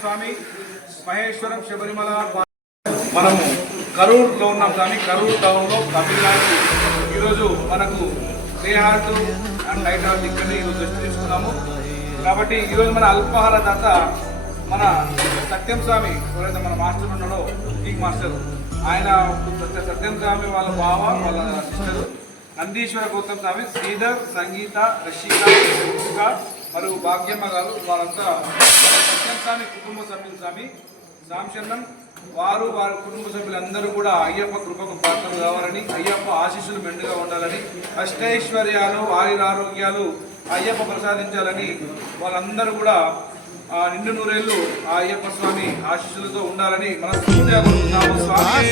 స్వామి మహేశ్వరం శబరిమల మనము కరూర్లో ఉన్నాం. స్వామి కరూర్ టౌన్లో తమిళనాడు. ఈరోజు మనకు day heart and night heart ఇక్కడ ఈరోజు దృష్టి తీసుకున్నాము. కాబట్టి ఈరోజు మన అల్పాహార దాత మన సత్యం స్వామి ఎవరైతే మన మాస్టర్ ఉన్నాడో టీక్ మాస్టర్, ఆయన సత్యం స్వామి వాళ్ళ బావ వాళ్ళ సిస్టరు నందీశ్వర గౌతమ్ స్వామి, శ్రీధర్, సంగీత, రషీక మరియు భాగ్యమ్మ గారు, వాళ్ళంతా సత్యం స్వామి కుటుంబ సభ్యులు. స్వామి సాంశన్నం వారు వారి కుటుంబ సభ్యులందరూ కూడా అయ్యప్ప కృపకు పాత్రలు కావాలని, అయ్యప్ప ఆశీస్సులు మెండుగా ఉండాలని, అష్టైశ్వర్యాలు ఆయురారోగ్యాలు అయ్యప్ప ప్రసాదించాలని వాళ్ళందరూ కూడా నిండు నూరేళ్లు ఆ అయ్యప్ప స్వామి ఆశీస్సులతో ఉండాలని మనస్ఫూర్తిగా కోరుతున్నాము. స్వామి